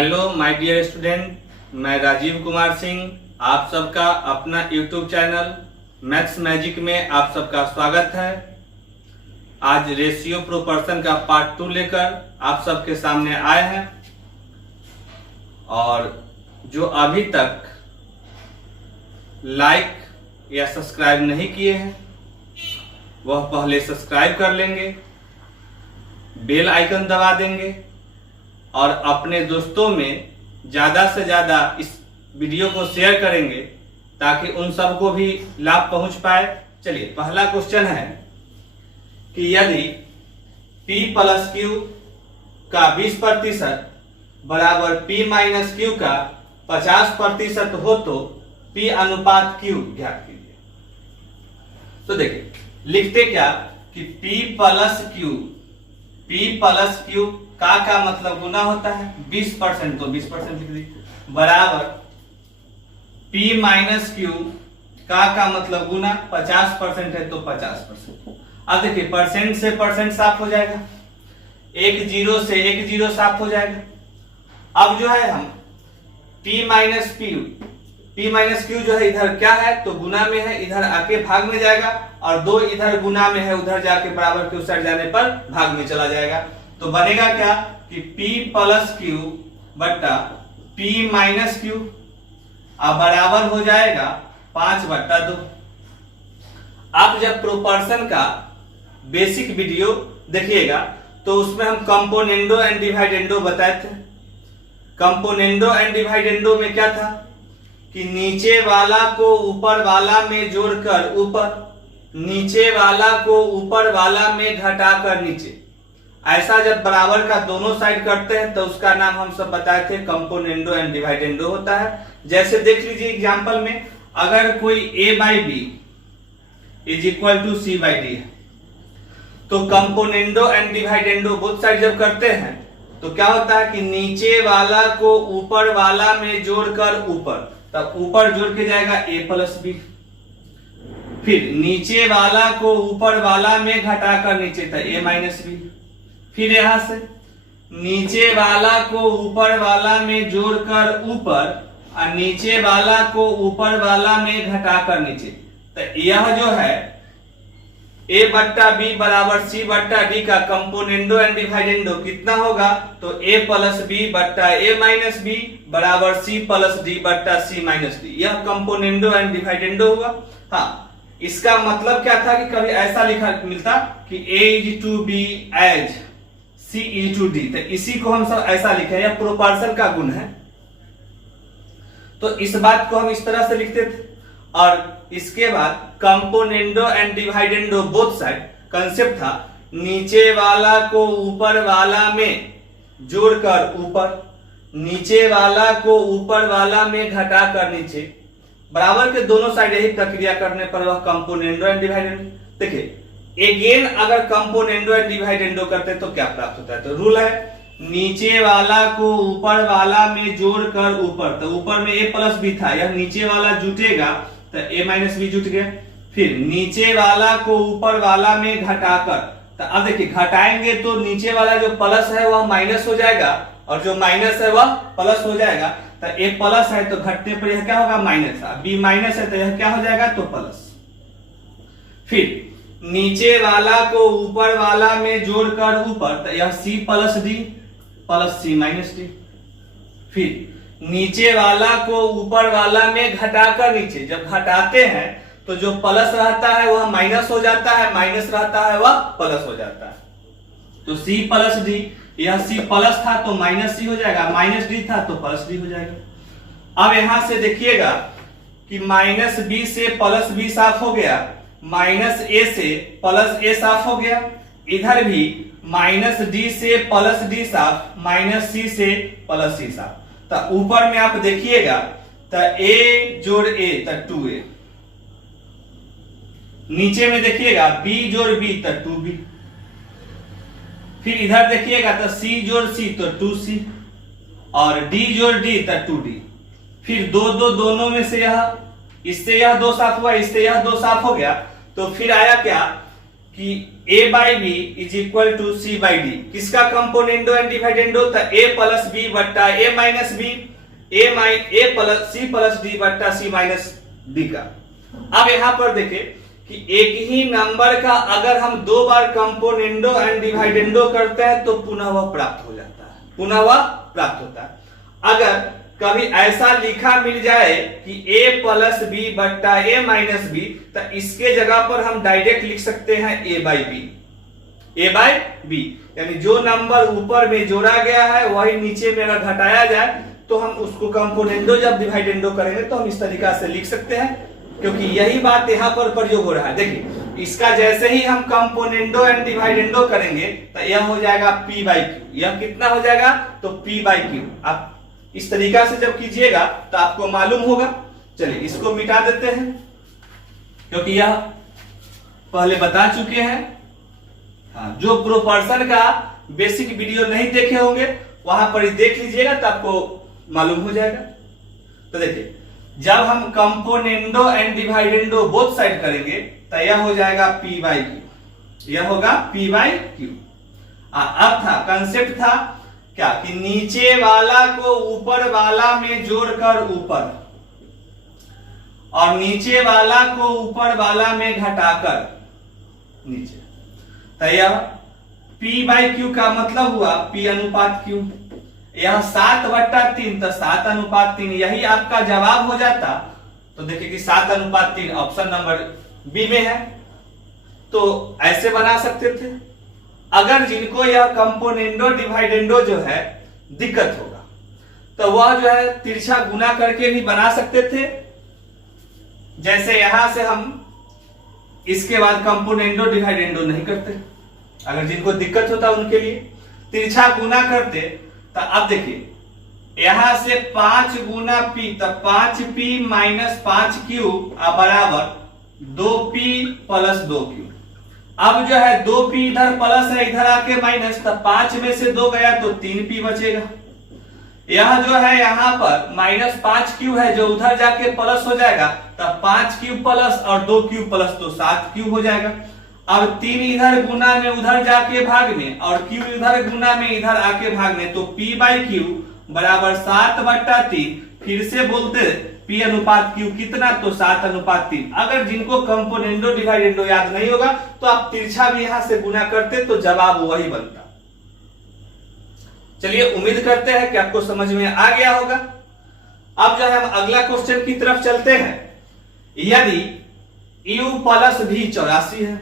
Hello my dear student, मैं राजीव कुमार सिंह आप सबका अपना यूट्यूब चैनल मैथ्स मैजिक में आप सबका स्वागत है। आज रेशियो प्रोपोर्शन का पार्ट 2 लेकर आप सबके सामने आए हैं और जो अभी तक लाइक या सब्सक्राइब नहीं किए हैं वह पहले सब्सक्राइब कर लेंगे, बेल आइकन दबा देंगे और अपने दोस्तों में ज़्यादा से ज़्यादा इस वीडियो को शेयर करेंगे ताकि उन सबको भी लाभ पहुंच पाए। चलिए, पहला क्वेश्चन है कि यदि P प्लस Q का 20% बराबर P माइनस Q का 50% हो तो P अनुपात Q ज्ञात कीजिए। तो देखिए, लिखते क्या कि P प्लस Q का मतलब गुना होता है 20%, तो 20% लिख दीजिए, बराबर P माइनस Q का मतलब गुना 50% है तो 50%। अब देखिए, परसेंट से परसेंट साफ हो जाएगा, एक जीरो से एक जीरो साफ हो जाएगा। अब जो है हम P माइनस Q जो है इधर क्या है तो गुना में है, इधर आके भाग में जाएगा, और 2 इधर गुना में है, उधर जाके बराबर के उस साइड जाने पर भाग में चला जाएगा। तो बनेगा क्या कि P प्लस Q बट्टा P माइनस Q अब बराबर हो जाएगा 5/2। आप जब प्रोपोर्शन का बेसिक वीडियो देखिएगा तो उसमें हम कंपोनेंडो एंड डिवाइडेंडो बताए थे। कंपोनेंडो एंड डिवाइडेंडो में क्या था कि नीचे वाला को ऊपर वाला में जोड़कर ऊपर, नीचे वाला को ऊपर वाला में घटाकर नीचे, ऐसा जब बराबर का दोनों साइड करते हैं तो उसका नाम हम सब बताए थे कंपोनेंडो एंड डिवाइडेंडो होता है। जैसे देख लीजिए एग्जांपल में, अगर कोई a by B is equal to C by D है तो componendo and dividendo both side जब करते हैं तो क्या होता है कि नीचे वाला को ऊपर वाला में जोड़कर ऊपर, तब ऊपर जोड़ के जाएगा a प्लस बी, फिर नीचे वाला को ऊपर वाला में घटाकर नीचे था a माइनस बी, फिर यहां से नीचे वाला को ऊपर वाला में जोड़कर ऊपर और नीचे वाला को ऊपर वाला में घटाकर नीचे। तो यह जो है a बट्टा बी बराबर c बट्टा डी का कंपोनेंडो एंड डिवाइडेंडो कितना होगा तो a प्लस बी बट्टा a माइनस बी बराबर c प्लस डी बट्टा c माइनस डी। यह कंपोनेंडो एंड डिवाइडेंडो हुआ। हाँ, इसका मतलब क्या था कि कभी ऐसा लिखा मिलता कि a is to B as c is to D, तो इसी को हम सब ऐसा लिखे, यह प्रोपोर्शन का गुण है। तो इस बात को हम इस तरह से लिखते थे। और इसके बाद componendo and dividendo both side concept था नीचे वाला को ऊपर वाला में जोड़कर ऊपर, नीचे वाला को ऊपर वाला में घटाकर नीचे, बराबर के दोनों साइड यही प्रक्रिया करने पर वह कंपोनेंडो एंड डिवाइडेंडो। देखिए अगेन अगर कंपोनेंडो एंड डिवाइडेंडो करते तो क्या प्राप्त होता है, तो रूल है नीचे वाला को ऊपर वाला में जोड़कर ऊपर, तो ऊपर में a प्लस बी था, यह नीचे वाला जुटेगा तो a माइनस बी जुट गया, फिर नीचे वाला को ऊपर वाला में घटाकर, तो अब देखिए घटाएंगे तो नीचे वाला जो प्लस है वह माइनस हो जाएगा और जो माइनस है वह प्लस हो जाएगा। तो a प्लस है तो घटने पर यह क्या होगा माइनस, b माइनस है तो यह क्या हो जाएगा तो प्लस। फिर नीचे वाला को ऊपर वाला में जोड़कर ऊपर, तो यह c plus D plus c minus D. फिर नीचे वाला को ऊपर वाला में घटाकर नीचे, जब घटाते हैं तो जो प्लस रहता है वह माइनस हो जाता है, माइनस रहता है वह प्लस हो जाता है। तो c प्लस डी, यह c प्लस था तो माइनस c हो जाएगा, माइनस डी था तो प्लस डी हो जाएगा। अब यहां से देखिएगा कि माइनस बी से प्लस बी साफ हो गया, माइनस ए से प्लस ए साफ हो गया, इधर भी माइनस डी से प्लस डी साफ, माइनस सी से प्लस सी साफ। तो ऊपर में आप देखिएगा तो a जोड़ a तो 2a, नीचे में देखिएगा b जोड़ b तो 2b, फिर इधर देखिएगा तो c जोड़ c तो 2c और d जोड़ d तो 2d। फिर दोनों में से यह, इससे यह 2 साफ हुआ, इससे यह 2 साफ हो गया, तो फिर आया क्या कि a by B is equal to C by D, किसका कंपोनेंडो एंड डिवाइडेंडो था, a प्लस बी बट्टा a minus B, a plus C plus D बट्टा सी माइनस डी का। अब यहां पर देखें कि एक ही नंबर का अगर हम दो बार कंपोनेंडो एंड डिवाइडेंडो करते हैं तो पुनः वह प्राप्त हो जाता है, पुनः वह प्राप्त होता है। अगर कभी ऐसा लिखा मिल जाए कि a प्लस बी बट्टा a माइनस बी, तो इसके जगह पर हम डायरेक्ट लिख सकते हैं a बाई बी, यानी जो नंबर ऊपर में जोड़ा गया है वही नीचे में अगर घटाया जाए तो हम उसको कंपोनेंडो जब डिवाइडेंडो करेंगे तो हम इस तरीका से लिख सकते हैं, क्योंकि यही बात यहाँ पर प्रयोग हो रहा है। देखिए इसका जैसे ही हम कंपोनेंडो एंड डिवाइडेंडो करेंगे तो यह हो जाएगा p बाई क्यू, यह कितना हो जाएगा तो p बाई क्यू। आप इस तरीका से जब कीजिएगा तो आपको मालूम होगा। चलिए इसको मिटा देते हैं, क्योंकि यह पहले बता चुके हैं। हाँ, जो प्रोपोर्शन का बेसिक वीडियो नहीं देखे होंगे वहां पर ही देख लीजिएगा तो आपको मालूम हो जाएगा। तो देखिए जब हम componendo and dividendo both side करेंगे तो यह हो जाएगा p बाई क्यू, यह होगा p बाई क्यू। अब था कंसेप्ट था क्या कि नीचे वाला को ऊपर वाला में जोड़कर ऊपर और नीचे वाला को ऊपर वाला में घटाकर नीचे, तो यह p बाई क्यू का मतलब हुआ p अनुपात q। यह 7/3 तो 7/3, यही आपका जवाब हो जाता। तो देखिए कि 7/3 ऑप्शन नंबर बी में है, तो ऐसे बना सकते थे। अगर जिनको यह कंपोनेंडो डिवाइडेंडो जो है दिक्कत होगा तो वह जो है तिरछा गुना करके भी बना सकते थे। जैसे यहां से हम इसके बाद कंपोनेंडो डिवाइडेंडो नहीं करते, अगर जिनको दिक्कत होता उनके लिए तिरछा गुना करते। तो अब देखिए यहां से 5 गुना p, तो 5p माइनस 5q बराबर 2p प्लस 2q। अब जो है 2p इधर प्लस है, इधर आके माइनस, तो 5 में से 2 गया तो 3p बचेगा। यह जो है यहाँ पर माइनस 5q है जो उधर जाके प्लस हो जाएगा, तो 5q प्लस और 2q प्लस तो 7q हो जाएगा। अब 3 इधर गुना में उधर जाके भाग में और q इधर गुना में इधर आके भाग में, तो p बाई क्यू बराबर 7/3। फिर से बोलते p अनुपात q कितना, तो 7/3। अगर जिनको कंपोनेंडो डिवाइडेंडो याद नहीं होगा तो आप तिरछा भी यहां से गुना करते तो जवाब वही बनता। चलिए उम्मीद करते हैं कि आपको समझ में आ गया होगा। अब जो है हम अगला क्वेश्चन की तरफ चलते हैं। यदि u प्लस भी 84 है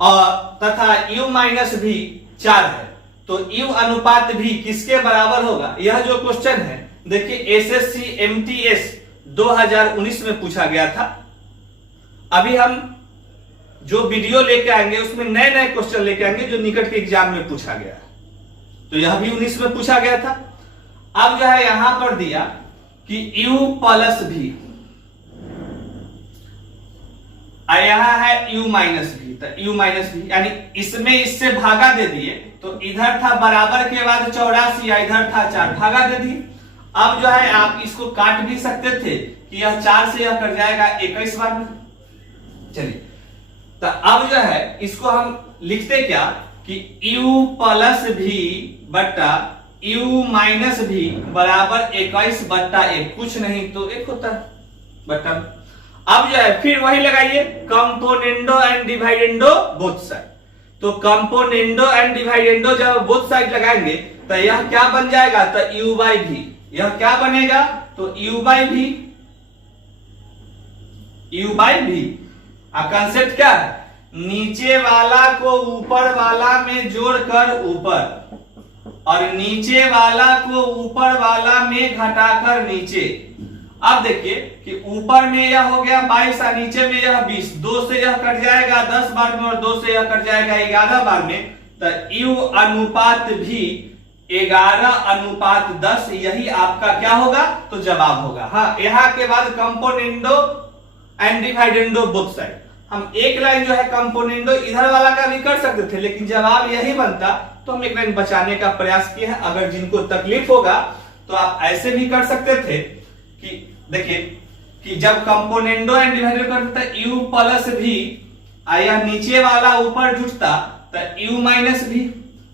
और तथा u माइनस भी 4 है तो u अनुपात भी किसके बराबर होगा, यह जो क्वेश्चन है देखिए एसएससी एमटीएस 2019 में पूछा गया था। अभी हम जो वीडियो लेके आएंगे उसमें नए नए क्वेश्चन लेके आएंगे जो निकट के एग्जाम में पूछा गया है। तो यह भी 19 में पूछा गया था। अब जो है यहां पर दिया कि u प्लस भी, यहां है u माइनस भी, तो u माइनस भी यानी इसमें इससे भागा दे दिए, तो इधर था बराबर के बाद 84 या इधर था 4, भागा दे दिए। अब जो है आप इसको काट भी सकते थे कि यह 4 से यह कट जाएगा 21 बार में। चलिए तो अब जो है इसको हम लिखते क्या कि u प्लस भी बट्टा u माइनस भी बराबर 21/1, कुछ नहीं तो 1 होता है बट्टा। अब जो है फिर वही लगाइए componendo and dividendo both side. तो कंपोनेंडो एंड डिवाइडेंडो जब बोथ साइड लगाएंगे तो यह क्या बन जाएगा, तो u बाई भी, यह क्या बनेगा तो u बाई भी, u बाई भी। अब कंसेप्ट क्या है, नीचे वाला को ऊपर वाला में जोड़कर ऊपर और नीचे वाला को ऊपर वाला में घटाकर नीचे। अब देखिए कि ऊपर में यह हो गया 22 और नीचे में यह 20, 2 से यह कट जाएगा 10 बार में और 2 से यह कट जाएगा 11 बार में, तो u अनुपात भी 11/10, यही आपका क्या होगा तो जवाब होगा। हाँ, यहाँ के बाद componendo and dividendo both side. हम एक लाइन जो है कंपोनेंडो इधर वाला का भी कर सकते थे, लेकिन जवाब यही बनता तो हम एक लाइन बचाने का प्रयास किए हैं। अगर जिनको तकलीफ होगा तो आप ऐसे भी कर सकते थे कि देखिए कि जब कंपोनेंडो एंड डिवाइडेंडो करते थे u प्लस भी यह नीचे वाला ऊपर जुटता तो u माइनस भी,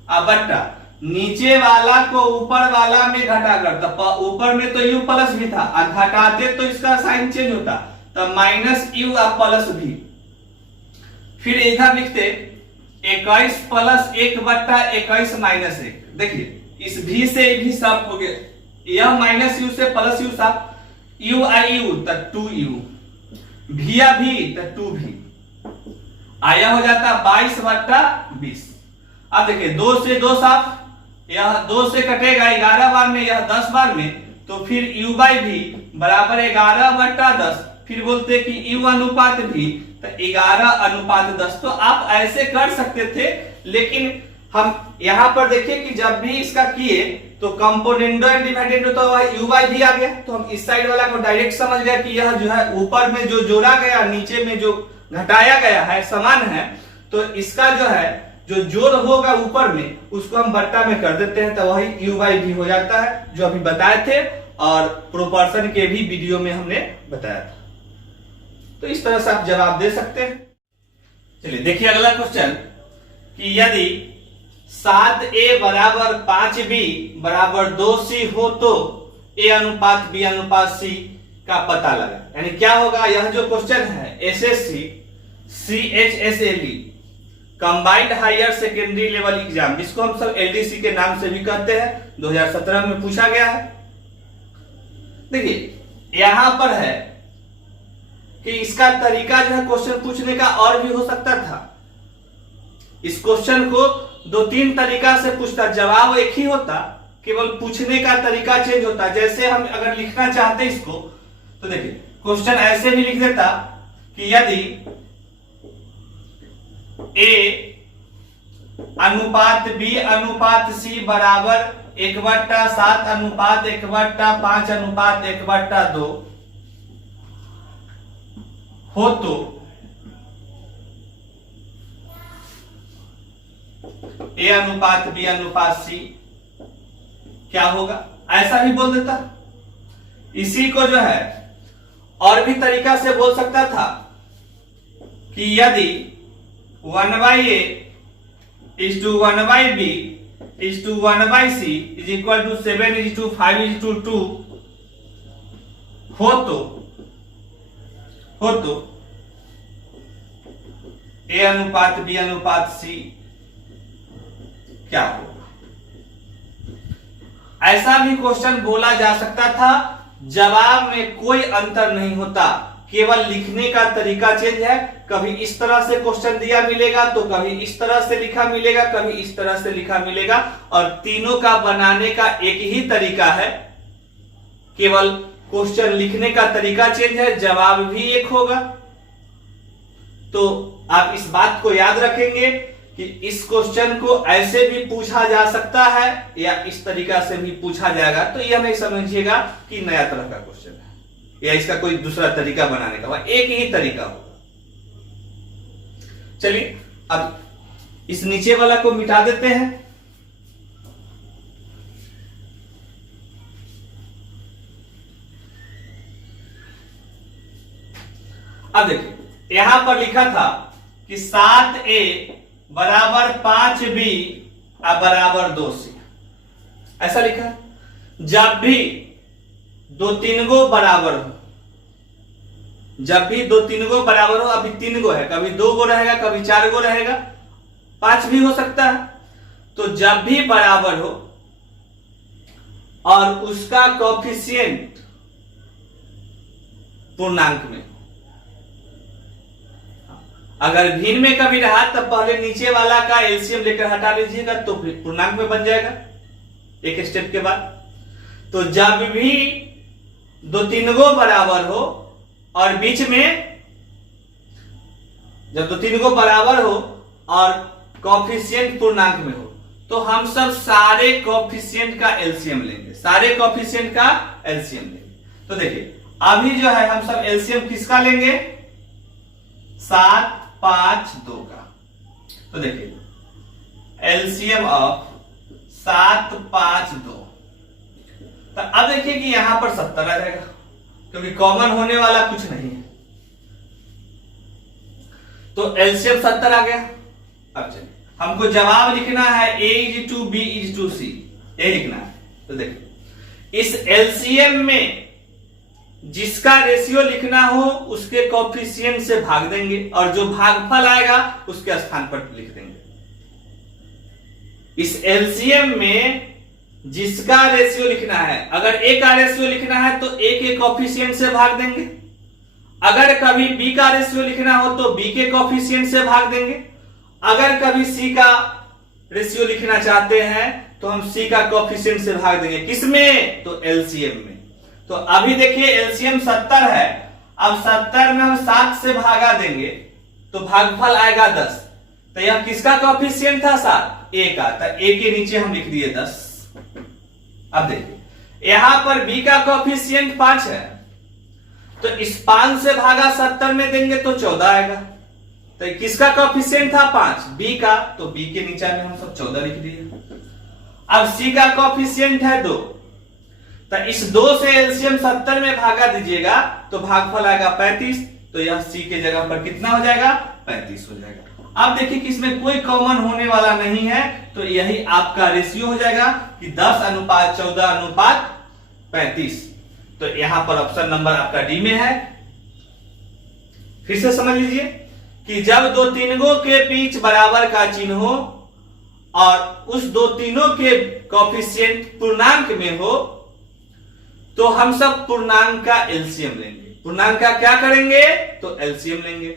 अब बट्टा नीचे वाला को ऊपर वाला में घटा कर, तो ऊपर में तो u प्लस भी था, घटाते तो इसका साइन चेंज होता, तो माइनस u अब प्लस भी। फिर इधर लिखते 21 प्लस 1 बट्टा 21 माइनस 1। देखिए इस भी से भी साफ हो गया, यह माइनस u से प्लस u साफ, u आई u तो 2u, भिया भी तो 2 भी, आया हो जाता 22 बट्टा 20। अब देखिए 2 से 2 साफ, यह 2 से कटेगा 11 बार में, यह 10 बार में, तो फिर u बाई भी बराबर 11 बट्टा 10। फिर बोलते कि u अनुपात भी तो 11:10। तो आप ऐसे कर सकते थे, लेकिन हम यहां पर देखिए कि जब भी इसका किए तो कंपोनेंडो एंड डिवाइडेंडो तो u बाई भी आ गया, तो हम इस साइड वाला को डायरेक्ट समझ गया कि यह जो है ऊपर में जो जोड़ा गया नीचे में जो घटाया गया है समान है, तो इसका जो है जो जोड़ होगा ऊपर में उसको हम बट्टा में कर देते हैं, तो वही u बाई भी हो जाता है, जो अभी बताए थे और प्रोपोर्शन के भी वीडियो में हमने बताया था। तो इस तरह से आप जवाब दे सकते हैं। चलिए देखिए अगला क्वेश्चन कि यदि 7a बराबर 5b बराबर 2c हो तो a अनुपात b अनुपात c का पता लगा। यानी क्या होगा, यह जो क्वेश्चन है SSC CHSLE combined higher secondary level exam, जिसको हम सब LDC के नाम से भी कहते हैं, 2017 में पूछा गया है। देखिए यहां पर है कि इसका तरीका जो है क्वेश्चन पूछने का और भी हो सकता था। इस क्वेश्चन को 2-3 तरीका से पूछता, जवाब एक ही होता, केवल पूछने का तरीका चेंज होता। जैसे हम अगर लिखना चाहते इसको तो देखिए क्वेश्चन ऐसे भी लिख देता कि यदि a अनुपात b अनुपात c बराबर 1/7 अनुपात 1/5 अनुपात 1/2 हो तो a अनुपात b अनुपात c क्या होगा, ऐसा भी बोल देता। इसी को जो है और भी तरीका से बोल सकता था कि यदि 1/a is to 1/b is to 1/c is equal to 7 is to 5 is to 2 हो तो a अनुपात b अनुपात c क्या होगा। ऐसा भी क्वेश्चन बोला जा सकता था, जवाब में कोई अंतर नहीं होता, केवल लिखने का तरीका चेंज है। कभी इस तरह से क्वेश्चन दिया मिलेगा तो कभी इस तरह से लिखा मिलेगा, कभी इस तरह से लिखा मिलेगा, और तीनों का बनाने का एक ही तरीका है, केवल क्वेश्चन लिखने का तरीका चेंज है, जवाब भी एक होगा। तो आप इस बात को याद रखेंगे कि इस क्वेश्चन को ऐसे भी पूछा जा सकता है या इस तरीका से भी पूछा जाएगा। तो यह नहीं समझिएगा कि नया तरह का क्वेश्चन है या इसका कोई दूसरा तरीका बनाने का, वह एक ही तरीका होगा। चलिए अब इस नीचे वाला को मिटा देते हैं। अब देखिए यहां पर लिखा था कि 7a बराबर 5b बराबर 2c, ऐसा लिखा है। जब भी 2-3 गो बराबर हो, जब भी 2-3 गो बराबर हो, अभी 3 गो है, कभी 2 गो रहेगा, कभी 4 गो रहेगा, 5 भी हो सकता है। तो जब भी बराबर हो और उसका कोएफिशिएंट पूर्णांक में, अगर भिन्न में कभी रहा तब पहले नीचे वाला का एलसीएम लेकर हटा लीजिएगा तो पूर्णांक में बन जाएगा एक स्टेप के बाद। तो जब भी 2-3 गो बराबर हो और बीच में, जब 2-3 गो बराबर हो और कोएफिशिएंट पूर्णांक में हो, तो हम सब सारे कोएफिशिएंट का एलसीएम लेंगे, सारे कोएफिशिएंट का एलसीएम लेंगे। तो देखिए अभी जो है हम सब एलसीएम किसका लेंगे, 7, 5, 2 का। तो देखिए एलसीएम ऑफ 7, 5, 2। तो अब देखिए कि यहां पर 70 आ जाएगा क्योंकि कॉमन होने वाला कुछ नहीं है। तो एलसीएम 70 आ गया। अब चलिए हमको जवाब लिखना है a is to b is to c, ये लिखना है। तो देखिए इस एलसीएम में जिसका रेशियो लिखना हो उसके कोफिशिएंट से भाग देंगे और जो भागफल आएगा उसके स्थान पर लिख देंगे। इस एलसीएम में जिसका रेशियो लिखना है, अगर a का रेशियो लिखना है तो a के कोफिशिएंट से भाग देंगे, अगर कभी b का रेशियो लिखना हो तो b के कोफिशिएंट से भाग देंगे, अगर कभी c का रेशियो लिखना चाहते हैं तो हम c का कोफिशिएंट से भाग देंगे। किसमें? तो एलसीएम में। तो अभी देखिए एलसीएम 70 है, अब 70 में हम 7 से भागा देंगे तो भागफल आएगा 10। तो यह किसका कोफिशिएंट था? 7, a का। तो a के नीचे हम लिख दिए 10। अब देखिए यहां पर b का कोफिशिएंट 5 है, तो इस 5 से भागा 70 में देंगे तो 14 आएगा। तो किसका कोफिशिएंट था? 5, b का। तो b के नीचे में हम सब 14 लिख दिए। अब c का कोफिशिएंट है 2, तो इस 2 से एलसीएम 70 में भागा दीजिएगा तो भागफल आएगा 35। तो यह c के जगह पर कितना हो जाएगा? 35 हो जाएगा। अब देखिए कि इसमें कोई कॉमन होने वाला नहीं है, तो यही आपका रेशियो हो जाएगा कि 10:14:35। तो यहां पर ऑप्शन नंबर आपका डी में है। फिर से समझ लीजिए कि जब दो तीनों के बीच बराबर का चिन्ह हो और उस दो तीनों के कोफिशिएंट पूर्णांक में हो तो हम सब पूर्णांक का एलसीएम लेंगे। पूर्णांक का क्या करेंगे? तो एलसीएम लेंगे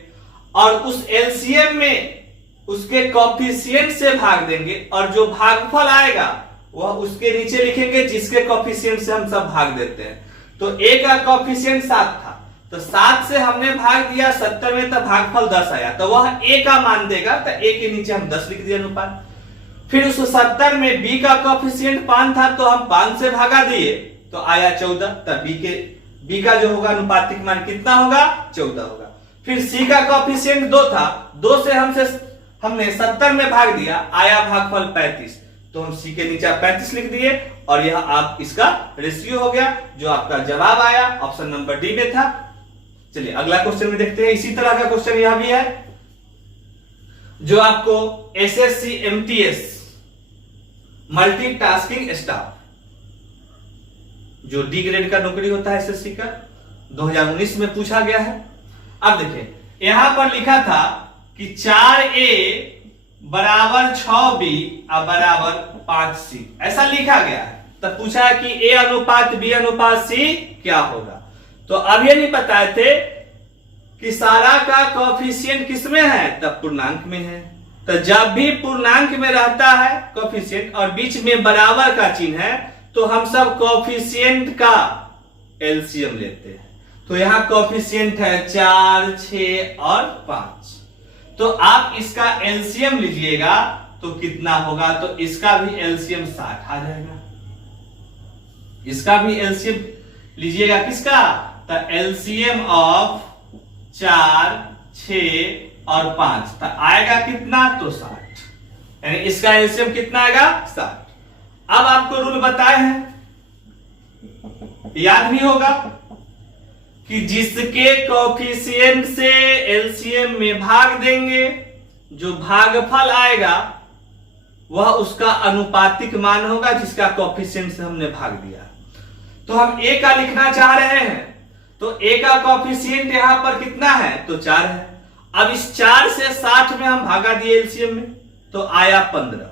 और उस एलसीएम में उसके कोफिशिएंट से भाग देंगे और जो भागफल आएगा वह उसके नीचे लिखेंगे जिसके कोफिशिएंट से हम सब भाग देते हैं। तो a का कोफिशिएंट 7 था, तो 7 से हमने भाग दिया 70 में, तो भागफल 10 आया, तो वह a का मान देगा। तो a के नीचे हम 10 लिख दिया अनुपात। फिर उस 70 में b का कोफिशिएंट 5 था, तो हम 5 से भागा दिए तो आया 14। तब b का जो होगा अनुपातिक मान कितना होगा? 14 होगा। फिर c का कोफिशिएंट 2 था, 2 से हमने 70 में भाग दिया, आया भागफल 35, तो हम c के नीचे 35 लिख दिए और यह आप इसका रेशियो हो गया। जो आपका जवाब आया ऑप्शन नंबर डी में था। चलिए अगला क्वेश्चन में देखते हैं। इसी तरह का क्वेश्चन यहां भी है जो आपको एसएससी एमटीएस मल्टीटास्किंग स्टाफ, जो डी ग्रेड का नौकरी होता है एसएससी का, 2019 में पूछा गया है। अब देखिए यहां पर लिखा था कि 4a बराबर 6b बराबर 5c, ऐसा लिखा गया है। तब पूछा है कि a अनुपात b अनुपात c क्या होगा। तो अब ये नहीं बताए थे कि सारा का कोफिशिएंट किसमें है? तब पूर्णांक में है। तो जब भी पूर्णांक में रहता है कोफिशिएंट और बीच में बराबर का चिन्ह है तो हम सब कोफिशिएंट का एलसीएम लेते हैं। तो यहां कोफिशिएंट है 4, 6 और 5, तो आप इसका एलसीएम लीजिएगा तो कितना होगा? तो इसका भी एलसीएम 60 आ जाएगा। इसका भी एलसीएम लीजिएगा किसका? तो एलसीएम ऑफ 4, 6 और 5 तो आएगा कितना? तो 60। यानी इसका एलसीएम कितना आएगा? 60। अब आपको रूल बताए हैं, याद भी होगा कि जिसके कोफिशिएंट से एलसीएम में भाग देंगे, जो भागफल आएगा वह उसका अनुपातिक मान होगा जिसका कोफिशिएंट से हमने भाग दिया। तो हम a का लिखना चाह रहे हैं, तो a का कोफिशिएंट यहां पर कितना है? तो 4 है। अब इस 4 से 60 में हम भागा दिए एलसीएम में, तो आया 15।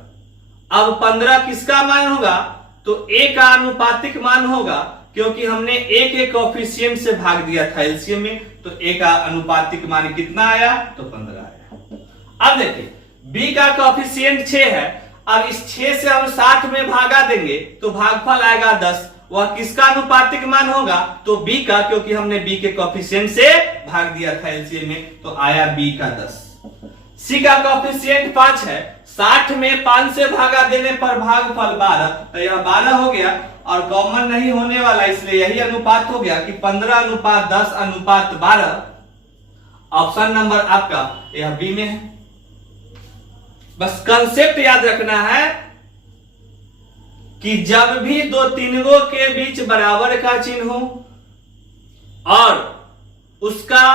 अब 15 किसका मान होगा? तो a का अनुपातिक मान होगा, क्योंकि हमने a के कोफिशिएंट से भाग दिया था एलसीएम में। तो a का अनुपातिक मान कितना आया? तो 15 आया। अब देखिए b का कोफिशिएंट 6 है, अब इस 6 से हम 60 में भागा देंगे तो भागफल आएगा 10। वह किसका अनुपातिक मान होगा? तो b का, क्योंकि हमने b के कोफिशिएंट से भाग दिया था एलसीएम में, तो आया b का 10। c का कोफिशिएंट 5 है, 60 में 5 से भागा देने पर भागफल 12, तो यह 12 हो गया और कॉमन नहीं होने वाला, इसलिए यही अनुपात हो गया कि 15:10:12। ऑप्शन नंबर आपका यह बी में है। बस कंसेप्ट याद रखना है कि जब भी दो तीनों के बीच बराबर का चिन्ह हो और उसका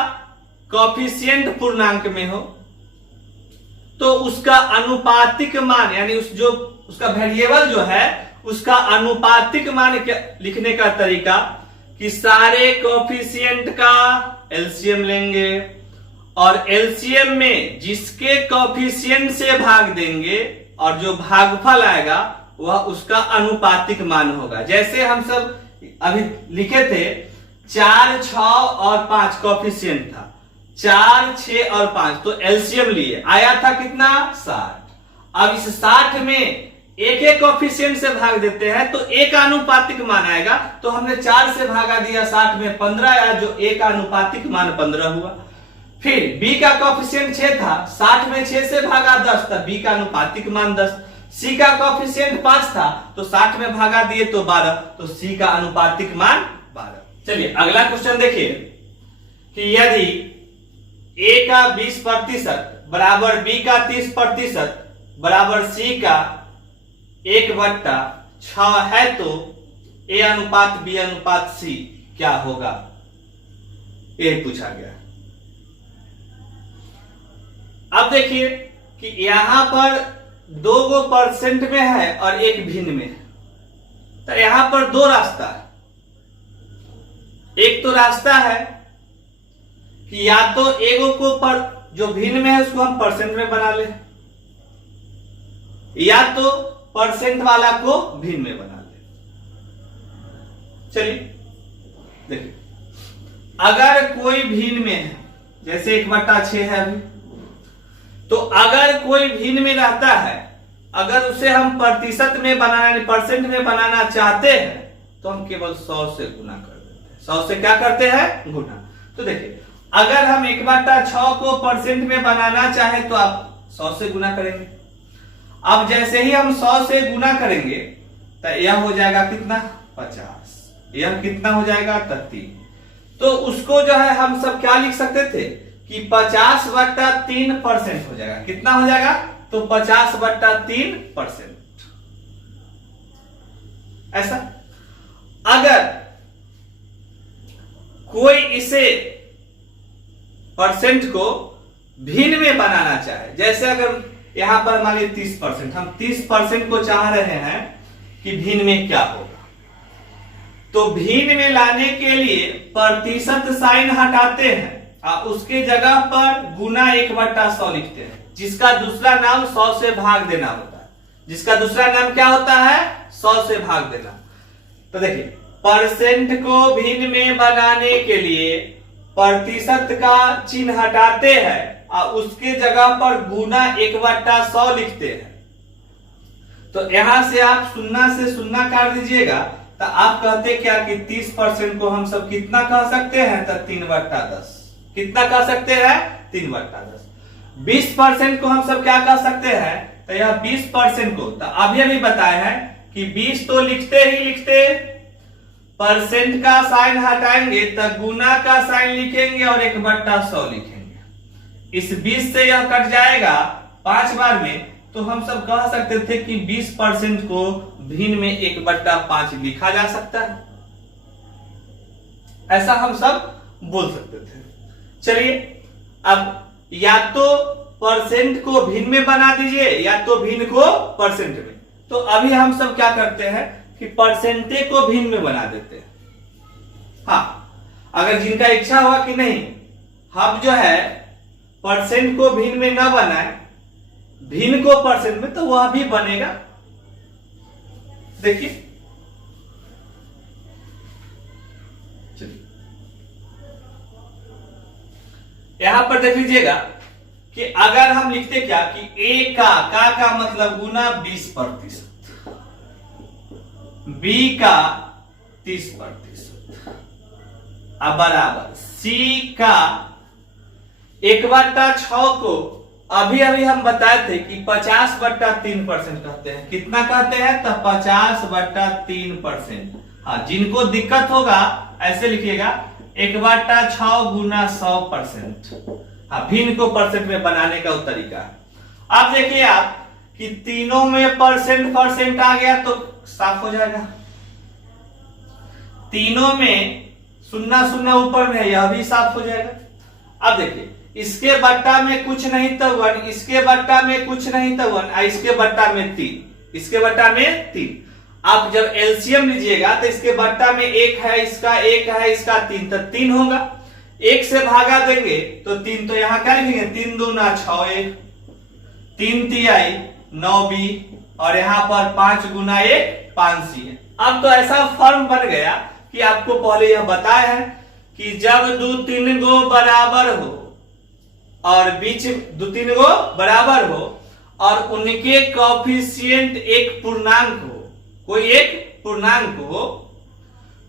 कोफिशिएंट पूर्णांक में हो तो उसका अनुपातिक मान यानी उसका वेरिएबल जो है उसका अनुपातिक मान क्या लिखने का तरीका कि सारे कोफिशिएंट का एलसीएम लेंगे और एलसीएम में जिसके कोफिशिएंट से भाग देंगे और जो भागफल आएगा वह उसका अनुपातिक मान होगा। जैसे हम सब अभी लिखे थे 4, 6 और 5 कोफिशिएंट था, 4, 6 और 5, तो एलसीएम लिए आया था कितना 60। अब इस 60 में एक एक कोफिशिएंट से भाग देते हैं तो एक आनुपातिक मान आएगा, तो हमने 4 से भागा दिया 60 में 15 आया, जो एक आनुपातिक मान 15 हुआ। फिर b का कोफिशिएंट 6 था, 60 में 6 से भागा 10 तब b का अनुपातिक मान 10। c का कोफिशिएंट 5 था तो 60 में भागा दिए तो 12, तो c का अनुपातिक मान 12। चलिए अगला क्वेश्चन देखिए कि यदि a का 20% बराबर b का 30% बराबर c का 1/6 है तो a अनुपात b अनुपात c क्या होगा, ये पूछा गया। अब देखिए कि यहां पर 2 गो परसेंट में है और एक भिन्न में है, तो यहां पर 2 रास्ता है। एक तो रास्ता है कि या तो एगो को पर जो भिन्न में है उसको हम परसेंट में बना ले, या तो परसेंट वाला को भिन्न में बना ले। चलिए देखिए, अगर कोई भिन्न में है जैसे 1/6 है अभी, तो अगर कोई भिन्न में रहता है, अगर उसे हम प्रतिशत में बनाना परसेंट में बनाना चाहते हैं तो हम केवल 100 से गुना कर देते हैं। 100 से क्या करते हैं, गुना। तो देखिए अगर हम 1/6 को परसेंट में बनाना चाहे तो आप 100 से गुना करेंगे। अब जैसे ही हम 100 से गुना करेंगे तो यह हो जाएगा कितना 50, यह कितना हो जाएगा 30। तो उसको जो है हम सब क्या लिख सकते थे कि 50/3% हो जाएगा। कितना हो जाएगा, तो 50/3%। ऐसा अगर कोई इसे परसेंट को भिन्न में बनाना चाहे, जैसे अगर यहां पर मान लीजिए 30%, हम 30% को चाह रहे हैं कि भिन्न में क्या होगा, तो भिन्न में लाने के लिए प्रतिशत साइन हटाते हैं और उसके जगह पर गुना 1/100 लिखते हैं, जिसका दूसरा नाम 100 से भाग देना होता है। जिसका दूसरा नाम क्या होता है, 100 से भाग देना। तो देखिए परसेंट को भिन्न में बनाने के लिए प्रतिशत का चिन्ह हटाते हैं और उसके जगह पर गुना 1/100 लिखते हैं। तो यहां से आप 0 से 0 काट दीजिएगा तो आप कहते क्या कि 30% को हम सब कितना कह सकते हैं, तो 3/10। कितना कह सकते हैं, 3/10। 20% को हम सब क्या कह सकते हैं, तो यह 20% को, तो अभी अभी बताए हैं कि 20 तो लिखते ही लिखते, परसेंट का साइन हटाएंगे तो गुना का साइन लिखेंगे और 1/100 लिखेंगे। इस 20 से यह कट जाएगा 5 बार में, तो हम सब कह सकते थे कि 20% को भिन्न में 1/5 लिखा जा सकता है। ऐसा हम सब बोल सकते थे। चलिए अब या तो परसेंट को भिन्न में बना दीजिए या तो भिन्न को परसेंट में। तो अभी हम सब क्या करते हैं कि परसेंटे को भिन्न में बना देते हैं। हाँ, अगर जिनका इच्छा हुआ कि नहीं हम जो है परसेंट को भिन्न में ना बनाए, भिन्न को परसेंट में, तो वह भी बनेगा। देखिए चलिए यहां पर देख लीजिएगा कि अगर हम लिखते क्या कि ए का मतलब गुना 20%, बी का 30% अब बराबर सी का 1/6 को अभी अभी हम बताए थे कि 50/3% कहते हैं। कितना कहते हैं, तो 50/3%। हाँ, जिनको दिक्कत होगा ऐसे लिखिएगा 1/6 गुना 100%। हाँ, भिन्न को परसेंट में बनाने का तरीका है। अब देखिए आप कि तीनों में परसेंट आ गया तो साफ हो जाएगा। तीनों में 0 0 ऊपर में है, यह भी साफ हो जाएगा। अब देखिए, इसके बट्टा में कुछ नहीं तो 1, इसके बट्टा में कुछ नहीं तो 1, इसके बट्टा में 3, इसके बट्टा में 3। आप जब एलसीएम लीजिएगा तो इसके बट्टा में 1 है, इसका 1 है, इसका 3, तो 3 होगा। 1 से भागा देंगे तो 3, तो यहां क्या लिखेंगे, 3 दूना 6, 1, 3 तिहाई 9b, और यहां पर 5 गुना 1 5c है। अब तो ऐसा फॉर्म बन गया कि आपको पहले यह बताया है कि जब 2-3 गो बराबर हो और बीच 2-3 गो बराबर हो और उनके कोएफिशिएंट एक पूर्णांक हो, कोई एक पूर्णांक हो,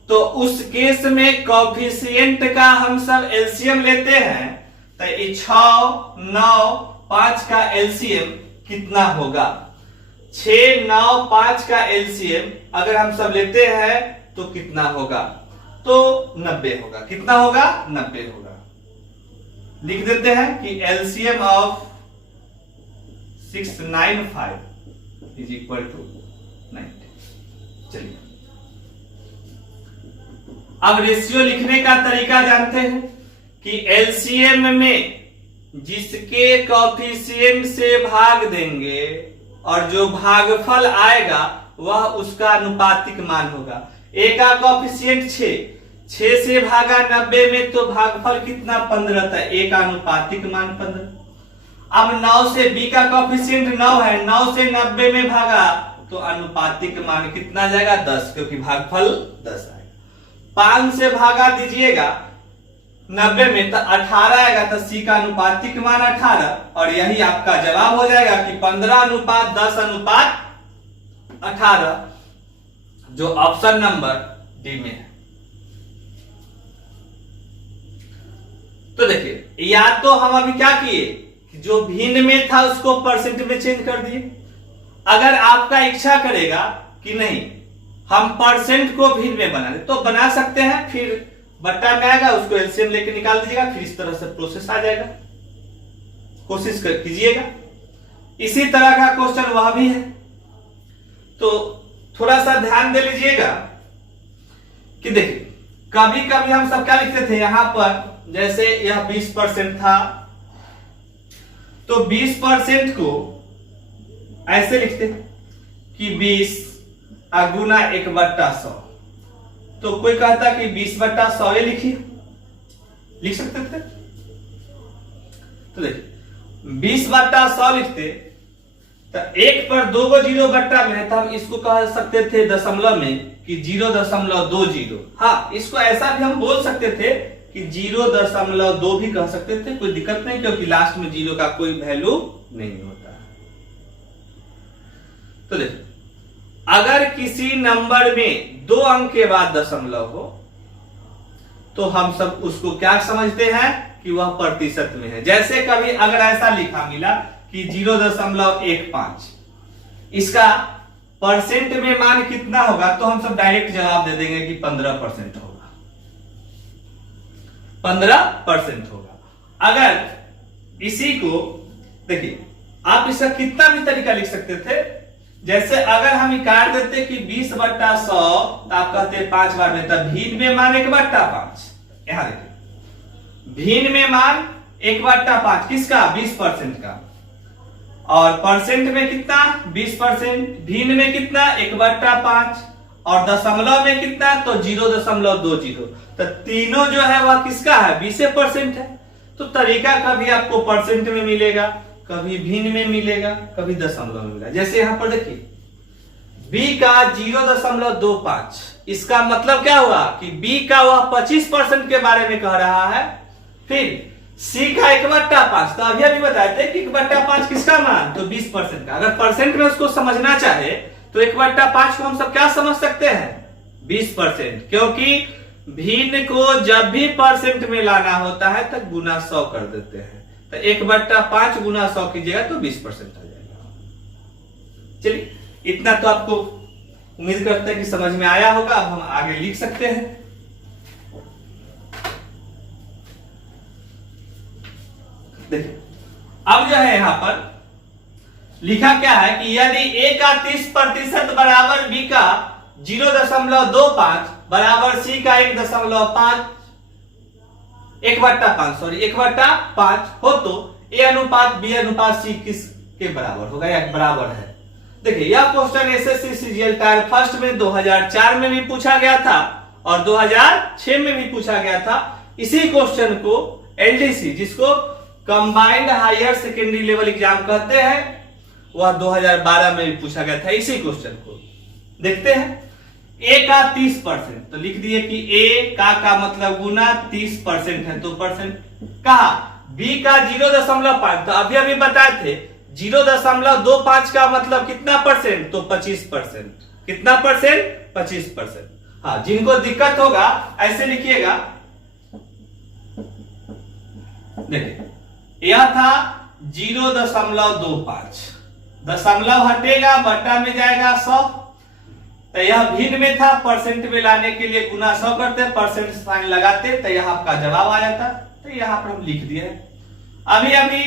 तो उस केस में कोएफिशिएंट का हम सब एलसीएम लेते हैं। तो ये 6, 9, 5 का एलसीएम कितना होगा? 6, 9, 5 का एलसीएम अगर हम सब लेते हैं तो कितना होगा? तो 90 होगा। कितना होगा? 90 होगा। लिख देते हैं कि LCM of 695 is equal to 90। चलिए, अब रेशियो लिखने का तरीका जानते हैं कि एलसीएम में जिसके कोएफिशिएंट से भाग देंगे और जो भागफल आएगा वह उसका अनुपातिक मान होगा। ए का कोएफिशिएंट 6 से भागा 90 में तो भागफल कितना? 15 था। ए का अनुपातिक मान 15। अब 9 से बी का कोएफिशिएंट 9 है, 9 से 90 में भागा तो अनुपातिक मान कितना जाएगा? 10, क्योंकि भागफल 10 आएगा। 5 से भागा दीजिएगा 90 में तो 18 आएगा, तो सी का अनुपातिक मान 18, और यही आपका जवाब हो जाएगा कि 15:10:18, जो ऑप्शन नंबर डी में है। तो देखिए, या तो हम अभी क्या किए, जो भिन्न में था उसको परसेंट में चेंज कर दिए। अगर आपका इच्छा करेगा कि नहीं हम परसेंट को भिन्न में बना दे तो बना सकते हैं, फिर बट्टा में आएगा उसको एलसीएम लेके निकाल दीजिएगा, फिर इस तरह से प्रोसेस आ जाएगा। कोशिश कीजिएगा। इसी तरह का क्वेश्चन वह भी है, तो थोड़ा सा ध्यान दे लीजिएगा कि देखिए, कभी कभी हम सब क्या लिखते थे यहां पर, जैसे यह 20% था तो 20% को ऐसे लिखते कि 20 गुना 1/100। तो कोई कहता कि 20/100 लिखिए, लिख सकते थे। तो देखिए 20/100 लिखते तो 1 पर 2 गो 0 बट्टा में है, तो हम इसको कह सकते थे दशमलव में कि 0.20। हाँ, इसको ऐसा भी हम बोल सकते थे कि 0.2 भी कह सकते थे, कोई दिक्कत नहीं, क्योंकि लास्ट में 0 का कोई वैल्यू नहीं होता। तो देखिए, अगर किसी नंबर में 2 अंक के बाद दशमलव हो तो हम सब उसको क्या समझते हैं कि वह प्रतिशत में है। जैसे कभी अगर ऐसा लिखा मिला कि 0.15, इसका परसेंट में मान कितना होगा, तो हम सब डायरेक्ट जवाब दे देंगे कि 15% होगा, 15% होगा। अगर इसी को देखिए, आप इसका कितना भी तरीका लिख सकते थे। जैसे अगर हम काट देते कि 20/100, तो आप कहते 5 बार में, तब भिन्न में मान 1/5। यहां देखिए, भिन्न में मान 1/5 किसका? 20% का। और परसेंट में कितना? 20%। भिन्न में कितना? 1/5। और दशमलव में कितना? तो 0.20। तो तीनों जो है वह किसका है? 20% है। तो तरीका कभी आपको परसेंट में मिलेगा, कभी भिन्न में मिलेगा, कभी दशमलव में मिलेगा। जैसे यहां पर देखिए, b का 0.25, इसका मतलब क्या हुआ कि b का वह 25% के बारे में कह रहा है। फिर c का 1/5, तो अभी बताए थे कि 1/5 किसका मान? तो 20% का। अगर परसेंट में उसको समझना चाहे तो 1/5 को हम सब क्या समझ सकते हैं? 20%, क्योंकि भिन्न को जब भी परसेंट में लाना होता है तो गुना 100 कर देते हैं। तो 1/5 गुना 100 कीजिएगा तो 20% आ जाएगा। चलिए, इतना तो आपको उम्मीद करते हैं कि समझ में आया होगा। अब हम आगे लिख सकते हैं। देखिए, अब जो है यहां पर लिखा क्या है कि यदि a का 30% बराबर b का 0.25 बराबर c का 1.5, 1/5 सॉरी 1/5 हो तो ए अनुपात बी अनुपात सी किसके बराबर होगा या बराबर है। देखिए यह question SSC CGL tyre first में 2004 में भी पूछा गया था और 2006 में भी पूछा गया था। इसी क्वेश्चन को एलडीसी जिसको combined higher secondary level exam कहते हैं वह 2012 में भी पूछा गया था। इसी क्वेश्चन को देखते हैं। ए का 30% तो लिख दिए कि ए का मतलब गुना 30% है तो परसेंट कहा। बी का 0.5 तो अभी अभी बताए थे 0.25 का मतलब कितना परसेंट तो 25%। कितना परसेंट 25%। हाँ जिनको दिक्कत होगा ऐसे लिखिएगा। देखिए यह था 0.25 दशमलव हटेगा बट्टा में जाएगा 100 तो यह भिन्न में था परसेंट में लाने के लिए गुना 100 करते परसेंट साइन लगाते तो यह आपका जवाब आ जाता। तो यहां पर हम लिख दिए। अभी अभी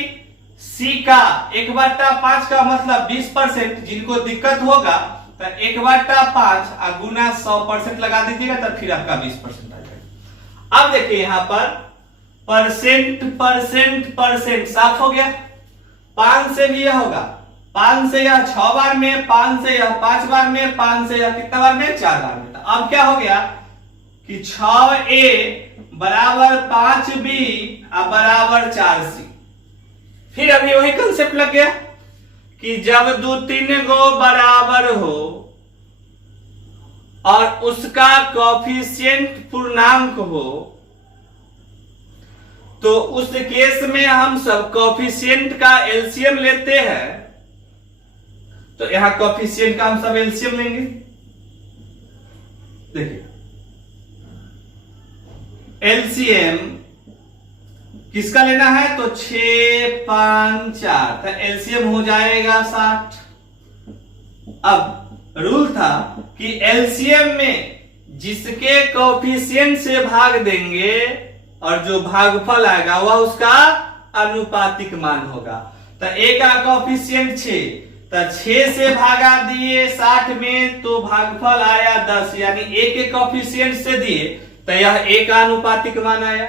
सी का 1/5 का मतलब 20%। जिनको दिक्कत होगा तो 1/5 गुना 100% लगा दीजिएगा तब फिर आपका 20% आ जाएगा। अब देखिए यहां पर परसेंट साफ हो गया। 5 से भी यह होगा 5 से यह 6 बार में 5 से यह 5 बार में 5 से यह कितना बार में 4 बार में। अब क्या हो गया कि 6a बराबर 5b बराबर 4c। फिर अभी वही कंसेप्ट लग गया कि जब 2-3 गो बराबर हो और उसका कोएफिशिएंट पूर्णांक हो तो उस केस में हम सब कोएफिशिएंट का एलसीएम लेते हैं। तो यहां कोएफिशिएंट का हम सब एलसीएम लेंगे। देखिए एलसीएम किसका लेना है तो 6, 5, 4 तो एलसीएम हो जाएगा 60। अब रूल था कि एलसीएम में जिसके कोएफिशिएंट से भाग देंगे और जो भागफल आएगा वह उसका अनुपातिक मान होगा। तो ए का कोएफिशिएंट 6 तो 6 से भागा दिए 60 में तो भागफल आया 10 यानी ए के कोएफिशिएंट से दिए तो यह ए का अनुपातिक मान आया।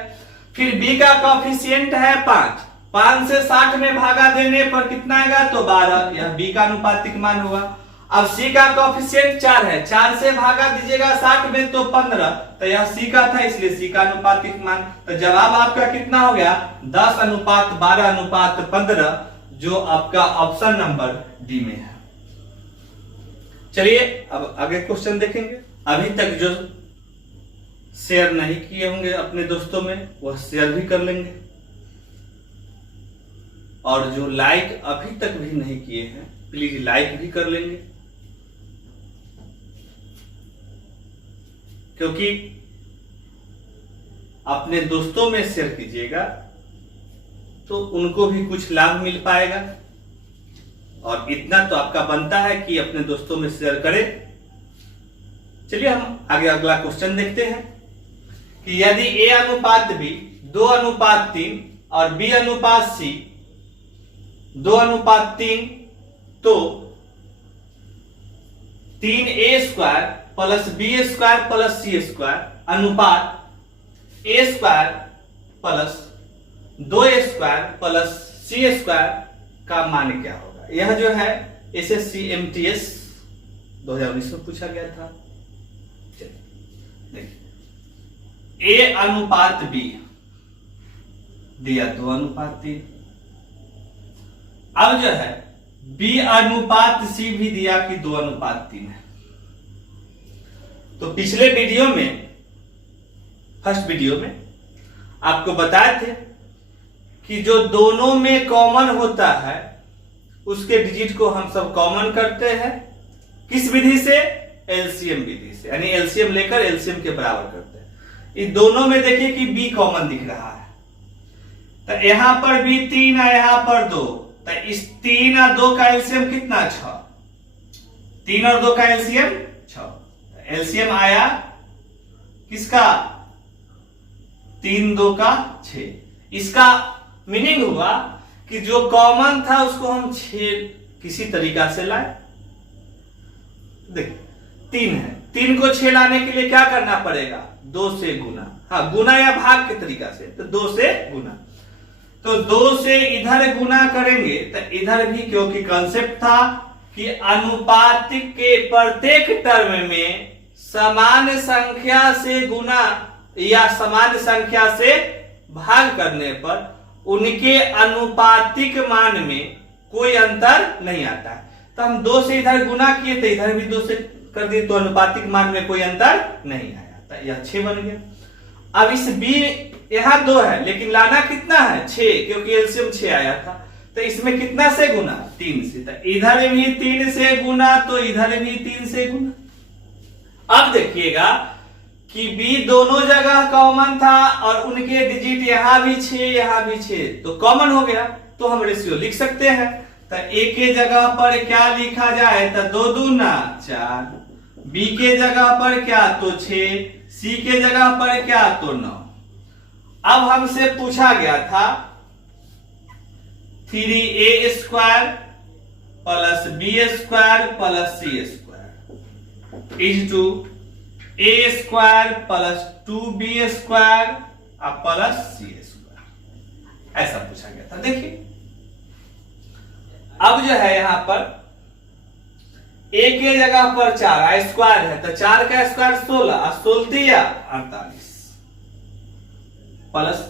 फिर बी का कोएफिशिएंट है 5 से 60 में भागा देने पर कितना आएगा तो 12 यह बी का अनुपातिक मान होगा। अब सी का कोएफिशिएंट 4 है 4 से भागा दीजिएगा 60 में तो 15 तो यह सी का था इसलिए सी का अनुपातिक मान। तो जवाब आपका कितना हो गया 10:12:15 जो आपका ऑप्शन नंबर डी में है। चलिए अब आगे क्वेश्चन देखेंगे। अभी तक जो शेयर नहीं किए होंगे अपने दोस्तों में वह शेयर भी कर लेंगे और जो लाइक अभी तक भी नहीं किए हैं प्लीज लाइक भी कर लेंगे क्योंकि अपने दोस्तों में शेयर कीजिएगा तो उनको भी कुछ लाभ मिल पाएगा और इतना तो आपका बनता है कि अपने दोस्तों में शेयर करें। चलिए हम आगे अगला क्वेश्चन देखते हैं कि यदि ए अनुपात बी 2:3 और बी अनुपात सी 2:3 तो 3a² plus b² plus c² अनुपात a² plus 2a² plus c² का मान क्या होगा। यह जो है एसएससी एमटीएस 2019 में पूछा गया था। देखिए ए अनुपात बी दिया 2:3। अब जो है बी अनुपात सी भी दिया कि 2:3 है। तो पिछले वीडियो में फर्स्ट वीडियो में आपको बताए थे कि जो दोनों में कॉमन होता है उसके डिजिट को हम सब कॉमन करते हैं किस विधि से एलसीएम विधि से यानी एलसीएम लेकर एलसीएम के बराबर करते हैं। इन दोनों में देखिए कि बी कॉमन दिख रहा है तो यहां पर भी 3 है यहां पर 2 तो इस 3 और 2 का एलसीएम कितना 6। 3 और 2 का एलसीएम 6। एलसीएम आया किसका 3 2 का 6। इसका मीनिंग हुआ कि जो कॉमन था उसको हम 6 किसी तरीका से लाए। देख 3 है 3 को 6 लाने के लिए क्या करना पड़ेगा 2 से गुना हाँ, गुना या भाग के तरीका से, तो 2 से गुना। तो 2 से इधर गुना करेंगे तो इधर भी, क्योंकि कंसेप्ट था कि अनुपातिक के प्रत्येक टर्म में समान संख्या से गुना या समान संख्या से भाग करने पर उनके अनुपातिक मान में कोई अंतर नहीं आता है। तो हम 2 से इधर गुना किए तो इधर भी 2 से कर दिए, तो अनुपातिक मान में कोई अंतर नहीं आया, तो यह 6 बन गया। अब इस b यहां 2 है, लेकिन लाना कितना है 6, क्योंकि एलसीएम 6 आया था। तो इसमें कितना से गुना 3 से, तो इधर भी 3 से गुना, तो इधर भी 3 से गुना। अब देखिएगा कि b दोनों जगह कॉमन था और उनके डिजिट यहां भी 6 यहां भी 6, तो कॉमन हो गया, तो हम रेशियो लिख सकते हैं। तो a के जगह पर क्या लिखा जाए, तो 2 दूना 4, b के जगह पर क्या तो 6, c के जगह पर क्या तो 9। अब हमसे पूछा गया था 3a square plus b square plus c square is to a square plus 2b square plus c square, ऐसा पूछा गया था। देखिए अब जो है यहां पर a के जगह पर 4 स्क्वायर है, तो 4 का स्क्वायर 16, 16 48 प्लस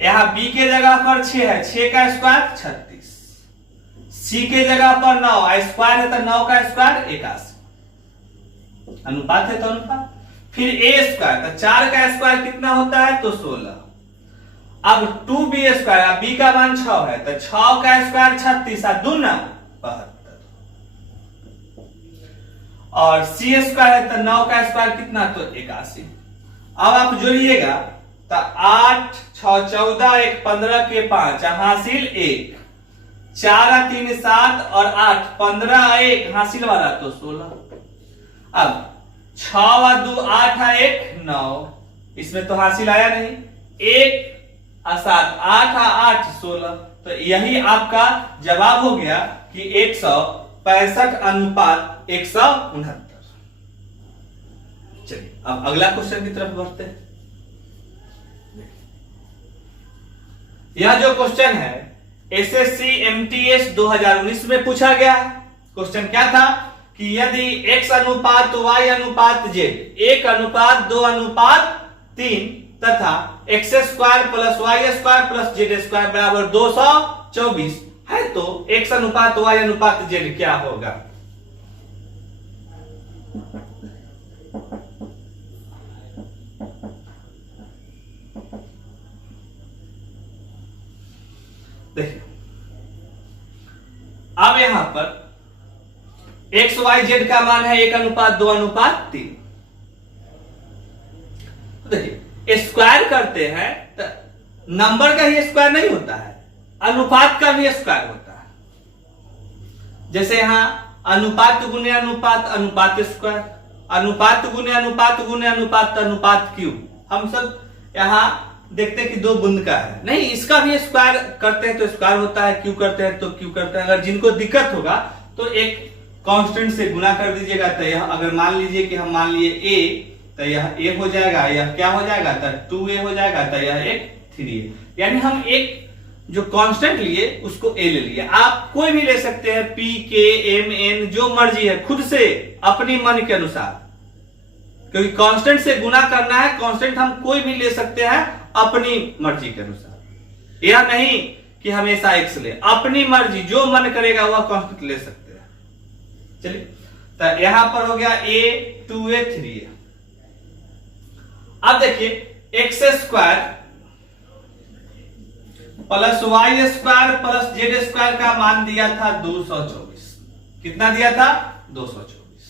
यहां b के जगह पर 6 है, 6 का स्क्वायर 36, c के जगह पर 9 स्क्वायर है, तो 9 का स्क्वायर 81, अनुपात है तो अनुपात। फिर a स्क्वायर, तो 4 का स्क्वायर कितना होता है तो 16। अब 2b स्क्वायर, b का मान 6 है, तो 6 का स्क्वायर 36 दूना 72, और c स्क्वायर है तो 9 का स्क्वायर कितना तो 81। अब आप जोड़िएगा तो 8 6 14 1 15 के 5 हासिल 1, 4 3 7 और 8 15 1 हासिल वाला तो 16। अब 6 2 8 1 9, इसमें तो हासिल आया नहीं, 1 7 8 8 16, तो यही आपका जवाब हो गया कि 165 अनुपात 169। चलिए अब अगला क्वेश्चन की तरफ बढ़ते हैं। यह जो क्वेश्चन है एसएससी एमटीएस 2019 में पूछा गया है। क्वेश्चन क्या था कि यदि x अनुपात y अनुपात z 1 अनुपात 2 अनुपात 3 तथा x square plus y square plus z square बराबर 224 है, तो x अनुपात y अनुपात z क्या होगा। देखिए अब यहां पर x y z का मान है 1 अनुपात 2 अनुपात 3। देखिए स्क्वायर करते हैं तो नंबर का ही स्क्वायर नहीं होता है, अनुपात का भी स्क्वायर होता है। जैसे यहां अनुपात गुने अनुपात अनुपात स्क्वायर, अनुपात गुने अनुपात गुने अनुपात अनुपात क्यूब। हम सब यहां देखते हैं कि 2 बूंद का है, नहीं इसका भी स्क्वायर करते हैं तो स्क्वायर होता है, क्यू करते हैं तो क्यू करते हैं। अगर जिनको दिक्कत होगा तो एक कांस्टेंट से गुना कर दीजिएगा, तो यह अगर मान लीजिए कि हम मान लिए a, तो यह a हो जाएगा, यह क्या हो जाएगा तो 2a हो जाएगा, तो यह एक 3a। यानी हम एक जो कांस्टेंट लिए उसको a ले लिए। आप कोई भी ले सकते हैं, p k m n जो मर्जी है, खुद से अपनी मन के अनुसार, क्योंकि कांस्टेंट से गुना करना है। कांस्टेंट हम कोई भी ले सकते हैं अपनी मर्जी के अनुसार, यह नहीं कि हमेशा x ले, अपनी मर्जी जो मन करेगा वह कांस्टेंट ले सकते हैं। चलिए तो यहां पर हो गया a 2a 3a। अब देखिए x square plus y square plus z square का मान दिया था 224। कितना दिया था 224।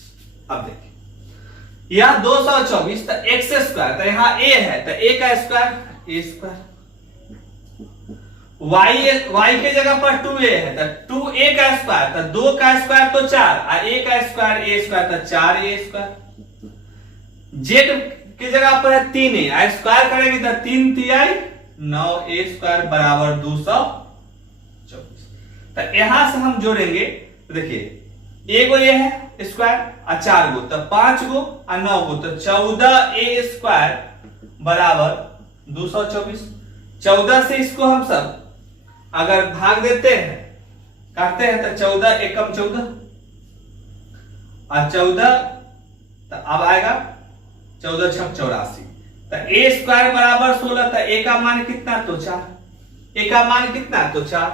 अब देखिए यह 224 तो x स्क्वायर, तो यहां a है तो a का स्क्वायर a स्क्वायर, y के जगह पर 2a है तो 2a का स्क्वायर, तो 2 का स्क्वायर तो 4 और a का स्क्वायर a स्क्वायर तो 4a स्क्वायर। z की जगह पर है 3a, स्क्वायर करेंगे तो 3 तिहाई 9a स्क्वायर बराबर 224। तो यहां से हम जोड़ेंगे तो देखिए एगो ये है स्क्वायर और 4 गो तो 5 गो और 9 गो तो 14a स्क्वायर बराबर 224। 14 से इसको हम सब अगर भाग देते हैं, काटते हैं, तो 14 एकम 14 और 14, तो अब आएगा 14 छक 84। तो ए स्क्वायर बराबर 16। तो ए का मान कितना, तो 4। ए का मान कितना, तो 4।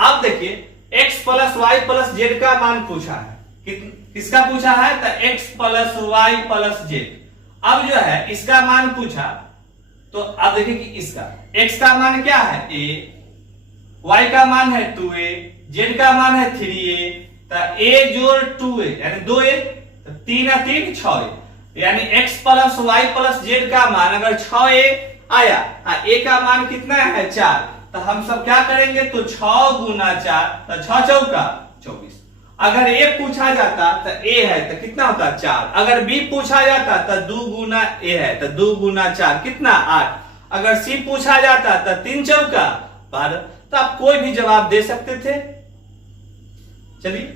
अब देखिए x plus Y plus Z का मान पूछा है, किसका पूछा है, तो x plus Y plus Z. अब जो है इसका मान पूछा, तो अब देखिए कि इसका x का मान क्या है, a, y का मान है 2a, z का मान है 3a। तो a जोड़ 2a यानी 2a, तो 3 और 3 6a, यानी x plus Y plus Z का मान अगर 6a आया, a का मान कितना है, 4। तो हम सब क्या करेंगे, तो 6 गुना 4, तो 6 चौका 24। अगर ए पूछा जाता तो ए है तो कितना होता, 4। अगर बी पूछा जाता तो 2 गुना ए है, तो 2 गुना 4 कितना, 8। अगर सी पूछा जाता तो 3 चौका 12। तो आप कोई भी जवाब दे सकते थे। चलिए